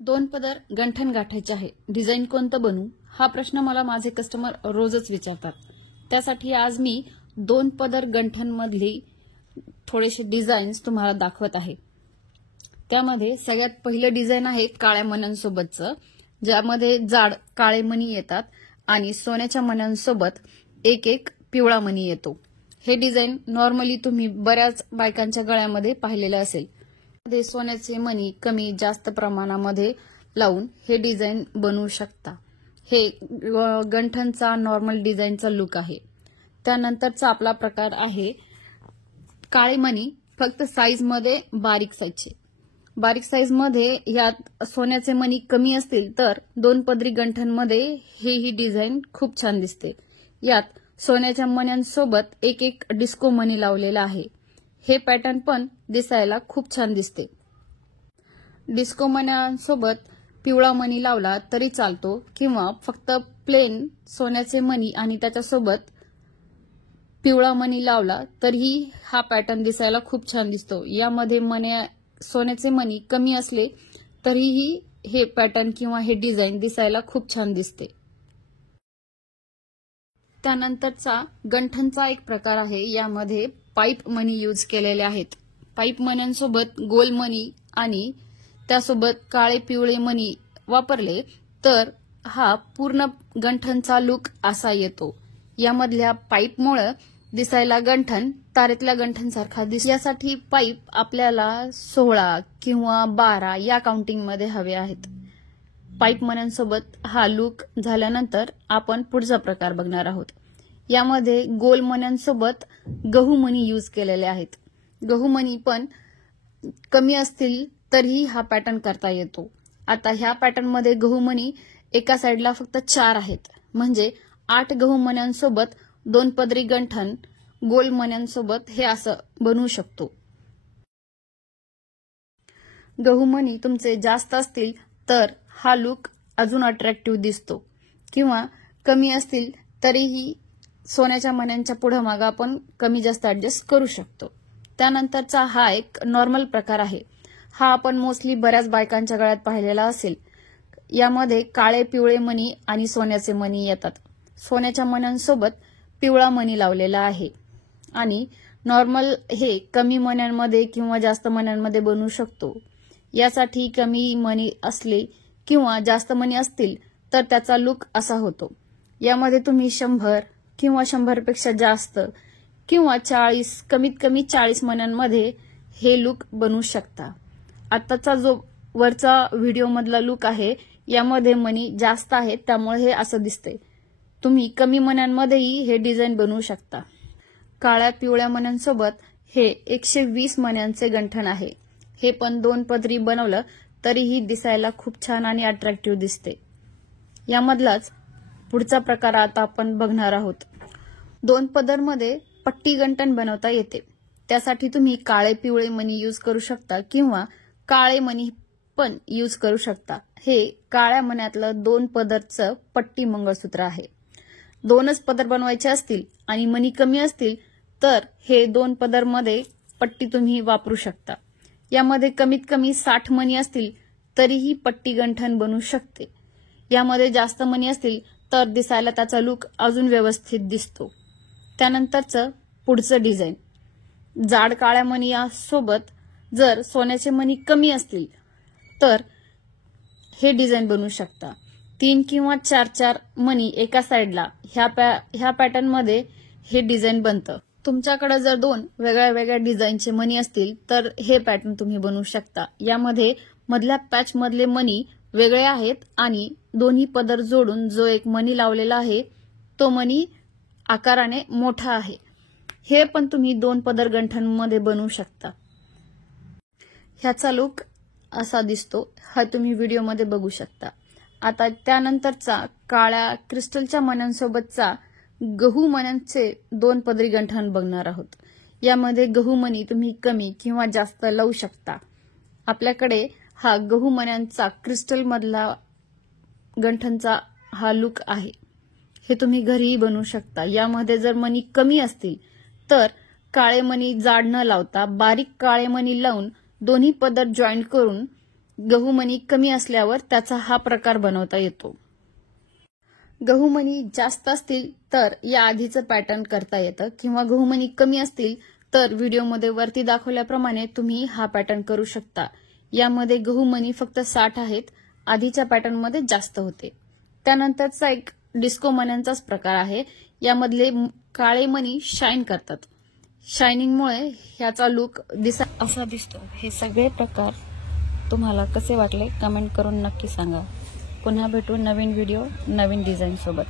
2 पदर गंठण गाठायचे आहे, डिझाईन कोणतं बनवू हा प्रश्न मला माझे कस्टमर रोजच विचारतात। त्यासाठी आज मी 2 पदर गंठण मधली थोडेसे डिझाईन्स तुम्हाला दाखवत आहे। त्यामध्ये सगळ्यात पहिलं डिझाईन आहे काळ्या मण्यांसोबतचं, ज्यामध्ये जाड काळे मणी येतात आणि सोन्याच्या मण्यांसोबत एक पिवळा मणी येतो। हे डिझाईन नॉर्मली तुम्ही बऱ्याच बायकांच्या गळ्यामध्ये पाहिलेले असेल। मध्ये सोन्याचे मणी कमी जास्त प्रमाणामध्ये लावून हे डिझाईन बनवू शकता। हे गंठणचा नॉर्मल डिझाईनचा लुक आहे। त्यानंतरचा आपला प्रकार आहे काळे मणी फक्त साईज मध्ये बारीक साईजचे। बारीक साईज मध्ये यात सोन्याचे मणी कमी असतील तर 2 पदरी गंठण मध्ये ही डिझाईन खूप छान दिसते। यात सोन्याच्या मण्यांसोबत एक डिस्को मणी लावलेला आहे। हे पॅटर्न पण दिसायला खूप छान दिसते। डिस्को मण्यांसोबत पिवळा मणी लावला तरी चालतो किंवा फक्त प्लेन सोन्याचे मणी आणि त्याच्यासोबत पिवळा मणी लावला तरीही हा पॅटर्न दिसायला खूप छान दिसतो। यामध्ये सोन्याचे मणी कमी असले तरीही हे पॅटर्न किंवा हे डिझाईन दिसायला खूप छान दिसते। त्यानंतरचा गंठणचा एक प्रकार आहे, यामध्ये पाईप मणी यूज केलेले आहेत। पाईप मण्यांसोबत गोल मणी आणि त्यासोबत काळे पिवळे मणी वापरले तर हा पूर्ण गंठणचा लुक असा येतो। यामधल्या पाईपमुळे दिसायला गंठण तारेतल्या गंठणसारखा दिसतो। यासाठी पाईप आपल्याला 16 किंवा 12 या काउंटिंग मध्ये हवे आहेत। पाईप मण्यांसोबत हा लुक झाल्यानंतर आपण पुढचा प्रकार बघणार आहोत। यामध्ये गोल मण्यांसोबत गहू मणी यूज केलेले आहेत। गहू मणी पण कमी असतील तरीही हा पॅटर्न करता येतो। आता ह्या पॅटर्न मध्ये गहू मणी एका साइडला फक्त 4 आहेत, म्हणजे 8 गहू मण्यांसोबत 2 पदरी गंठण गोल मण्यांसोबत हे असं बनवू शकतो। गहू मणी तुमचे जास्त असतील तर हा लुक अजून अट्रॅक्टिव्ह दिसतो, किंवा कमी असतील तरीही सोन्याच्या मण्यांच्या पुढे मागे आपण कमी जास्त ऍडजस्ट करू शकतो। त्यानंतरचा हा एक नॉर्मल प्रकार आहे। हा आपण मोस्टली बऱ्याच बायकांच्या गळ्यात पाहिलेला असेल। यामध्ये काळे पिवळे मणी आणि सोन्याचे मणी येतात। सोन्याच्या मण्यांसोबत पिवळा मणी लावलेला आहे आणि नॉर्मल हे कमी मण्यांमध्ये किंवा जास्त मण्यांमध्ये बनवू शकतो। यासाठी कमी मणी असले किंवा जास्त मणी असतील तर त्याचा लुक असा होतो। यामध्ये तुम्ही 100 किंवा 100 पेक्षा जास्त किंवा 40 कमीत कमी 40 मण्यांमध्ये हे लुक बनवू शकता। आताचा जो वरचा व्हिडिओ मधला लुक आहे यामध्ये मणी जास्त आहेत, त्यामुळे हे असं दिसते। तुम्ही कमी मण्यांमध्येही हे डिझाईन बनवू शकता। काळ्या पिवळ्या मण्यांसोबत हे 120 मण्यांचे गंठण आहे। हे पण 2 पदरी बनवलं तरीही दिसायला खूप छान आणि अट्रॅक्टिव्ह दिसते। यामधलाच पुढचा प्रकार आता आपण बघणार आहोत। 2 पदर मध्ये पट्टी गंठण बनवता येते। त्यासाठी तुम्ही काळे पिवळे मणी यूज करू शकता किंवा काळे मणी पण यूज करू शकता। हे काळ्या मण्यातलं 2 पदरचं पट्टी मंगळसूत्र आहे। 2च पदर बनवायचे असतील आणि मणी कमी असतील तर हे 2 पदर मध्ये पट्टी तुम्ही वापरू शकता। यामध्ये कमीत कमी 60 मणी असतील तरीही पट्टी गंठण बनू शकते। यामध्ये जास्त मणी असतील तर दिसायला त्याचा लुक अजून व्यवस्थित दिसतो। त्यानंतरचं पुढचं डिझाईन, जाड काळ्या मणीसोबत जर सोन्याचे मणी कमी असतील तर हे डिझाईन बनवू शकता। 3 किंवा 4 मणी एका साइडला ह्या पॅटर्न मध्ये हे डिझाईन बनतं। तुमच्याकडे जर 2 वेगळ्या डिझाईनचे मणी असतील तर हे पॅटर्न तुम्ही बनवू शकता। यामध्ये मधल्या पॅच मधले मणी वेगळे आहेत आणि दोन्ही पदर जोडून जो एक मणी लावलेला आहे तो मणी आकाराने मोठा आहे। हे पण तुम्ही 2 पदर गंठण मध्ये बनवू शकता। ह्याचा लुक असा दिसतो, हा तुम्ही व्हिडिओ मध्ये बघू शकता। आता त्यानंतरचा काळ्या क्रिस्टलच्या मण्यांसोबतचा गहू मण्यांचे 2 पदरी गंठण बघणार आहोत। यामध्ये गहू मणी तुम्ही कमी किंवा जास्त लावू शकता। आपल्याकडे हा गहू मण्यांचा क्रिस्टल मधला गंठणचा हा लुक आहे। हे तुम्ही घरीही बनवू शकता। यामध्ये जर मणी कमी असतील तर काळे मणी जाड न लावता बारीक काळे मणी लावून दोन्ही पदर जॉईंट करून गहू मणी कमी असल्यावर त्याचा हा प्रकार बनवता येतो. गहू मणी जास्त असतील तर या आधीचं पॅटर्न करता येतं किंवा गहू मणी कमी असतील तर व्हिडिओमध्ये वरती दाखवल्याप्रमाणे तुम्ही हा पॅटर्न करू शकता. यामध्ये गहू मणी फक्त 60 आहेत, आधीच्या पॅटर्नमध्ये जास्त होते. त्यानंतरचा एक डिस्को मण्यांचाच प्रकार आहे. यामधले काळे मणी शाईन करतात. शायनिंगमुळे ह्याचा लुक असा दिसतो. हे सगळे प्रकार तुम्हाला कसे वाटले कमेंट करून नक्की सांगा. पुन्हा भेटू नवीन व्हिडिओ नवीन डिझाईन सोबत.